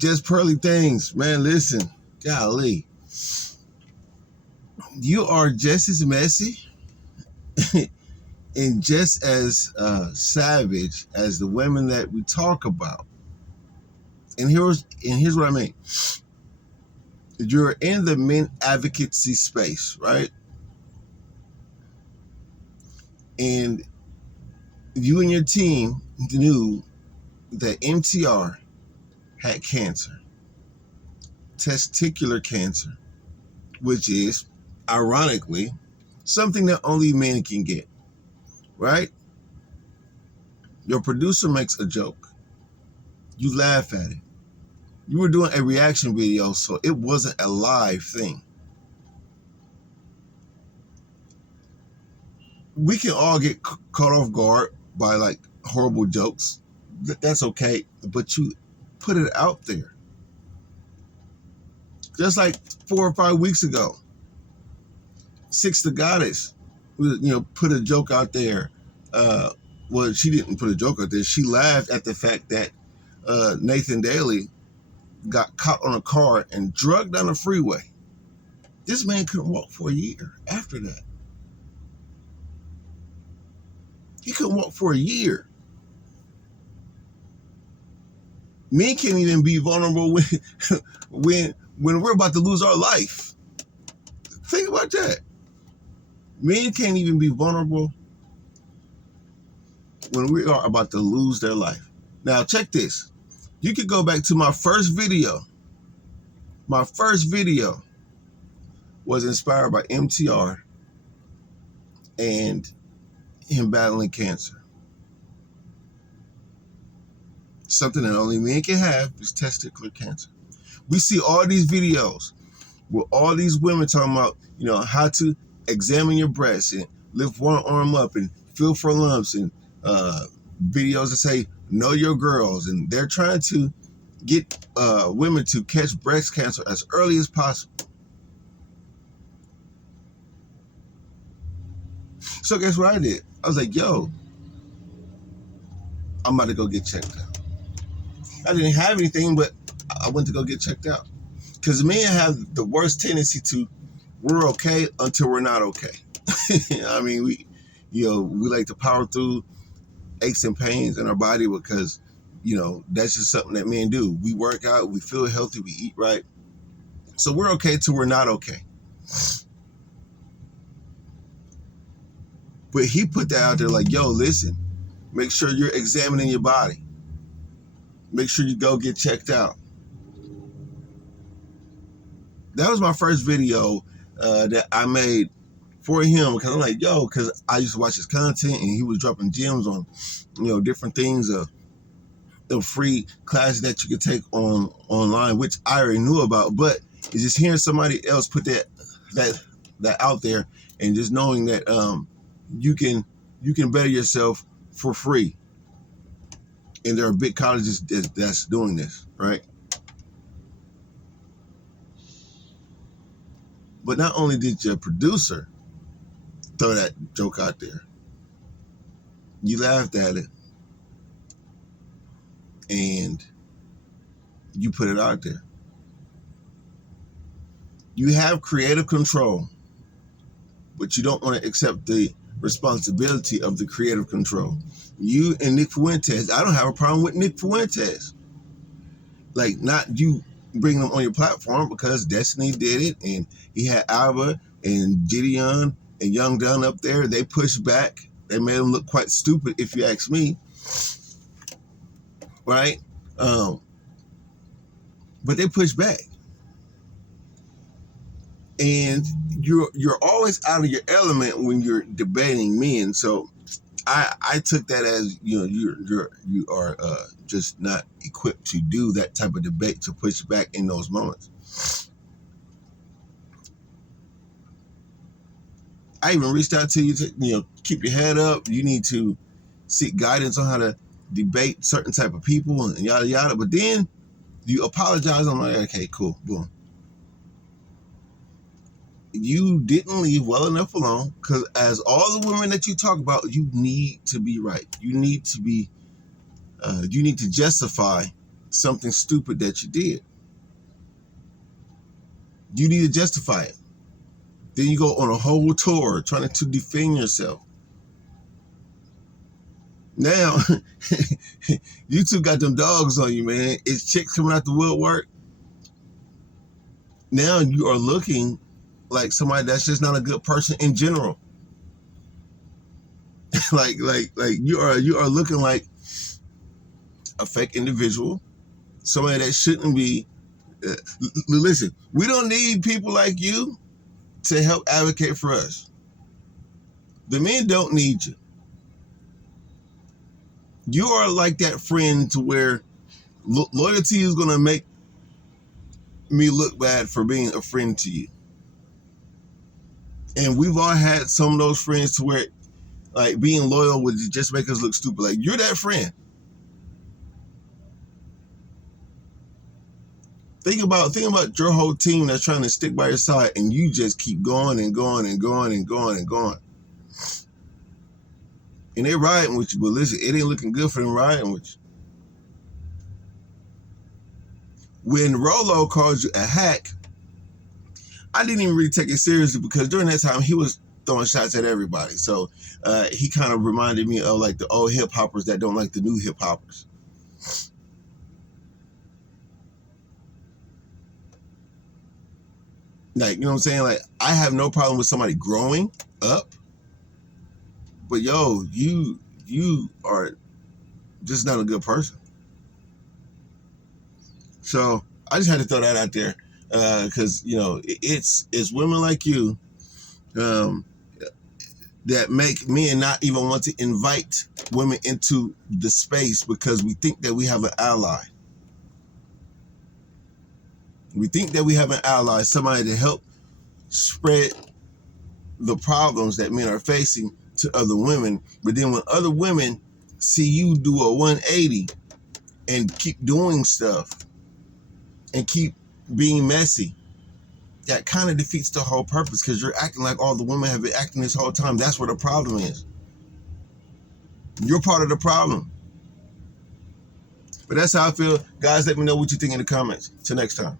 Just pearly things, man. Listen, golly, you are just as messy and just as savage as the women that we talk about. And here's what I mean. You're in the men advocacy space, right? And you and your team knew that MTR had cancer, testicular cancer, which is, ironically, something that only men can get, right? Your producer makes a joke. You laugh at it. You were doing a reaction video, so it wasn't a live thing. We can all get caught off guard by like horrible jokes. That's okay, but you put it out there. Just like 4 or 5 weeks ago, Six the Goddess, put a joke out there. Well, she didn't put a joke out there. She laughed at the fact that Nathan Daly got caught on a car and drugged down the freeway. This man couldn't walk for a year after that. He couldn't walk for a year. Men can't even be vulnerable when we're about to lose our life. Think about that. Men can't even be vulnerable when we are about to lose their life. Now, check this. You could go back to my first video. My first video was inspired by MTR and him battling cancer. Something that only men can have is testicular cancer. We see all these videos with all these women talking about, how to examine your breasts and lift one arm up and feel for lumps, and videos that say, know your girls. And they're trying to get women to catch breast cancer as early as possible. So guess what I did? I was like, yo, I'm about to go get checked out. I didn't have anything, but I went to go get checked out. Because men have the worst tendency to, we're okay until we're not okay. I mean, we like to power through aches and pains in our body because, that's just something that men do. We work out, we feel healthy, we eat right. So we're okay till we're not okay. But he put that out there like, yo, listen, make sure you're examining your body. Make sure you go get checked out. That was my first video that I made for him, because I'm like, yo, because I used to watch his content and he was dropping gems on, different things of free classes that you could take online, which I already knew about. But it's just hearing somebody else put that out there, and just knowing that you can better yourself for free. And there are big colleges that's doing this, right? But not only did your producer throw that joke out there, you laughed at it and you put it out there. You have creative control, but you don't want to accept the responsibility of the creative control. You and Nick Fuentes, I don't have a problem with Nick Fuentes. Like, not you bringing them on your platform, because Destiny did it, and he had Alba and Gideon and Young Dunn up there. They pushed back. They made him look quite stupid, if you ask me. Right? But they pushed back. And you're always out of your element when you're debating men. So I took that as, you are just not equipped to do that type of debate, to push back in those moments. I even reached out to you to, keep your head up. You need to seek guidance on how to debate certain type of people and yada yada. But then you apologize. I'm like, okay, cool, boom. You didn't leave well enough alone, because as all the women that you talk about, you need to be right. You need to be, you need to justify something stupid that you did. You need to justify it. Then you go on a whole tour trying to defend yourself. Now, you two got them dogs on you, man. It's chicks coming out the woodwork. Now you are looking like somebody that's just not a good person in general. like you are looking like a fake individual, somebody that shouldn't be. Listen, we don't need people like you to help advocate for us. The men don't need you. You are like that friend to where loyalty is going to make me look bad for being a friend to you. And we've all had some of those friends to where like being loyal would just make us look stupid. Like, you're that friend. Think about your whole team that's trying to stick by your side, and you just keep going and going and going and going and going. And they're riding with you, but listen, it ain't looking good for them riding with you. When Rolo called you a hack, I didn't even really take it seriously because during that time he was throwing shots at everybody. So he kind of reminded me of like the old hip hoppers that don't like the new hip hoppers. Like, you know what I'm saying? Like, I have no problem with somebody growing up, but yo, you are just not a good person. So I just had to throw that out there because you know it's women like you that make men not even want to invite women into the space because we think that we have an ally. We think that we have an ally, somebody to help spread the problems that men are facing to other women. But then when other women see you do a 180 and keep doing stuff and keep being messy, that kind of defeats the whole purpose because you're acting like all the women have been acting this whole time. That's where the problem is. You're part of the problem. But that's how I feel. Guys, let me know what you think in the comments. Till next time.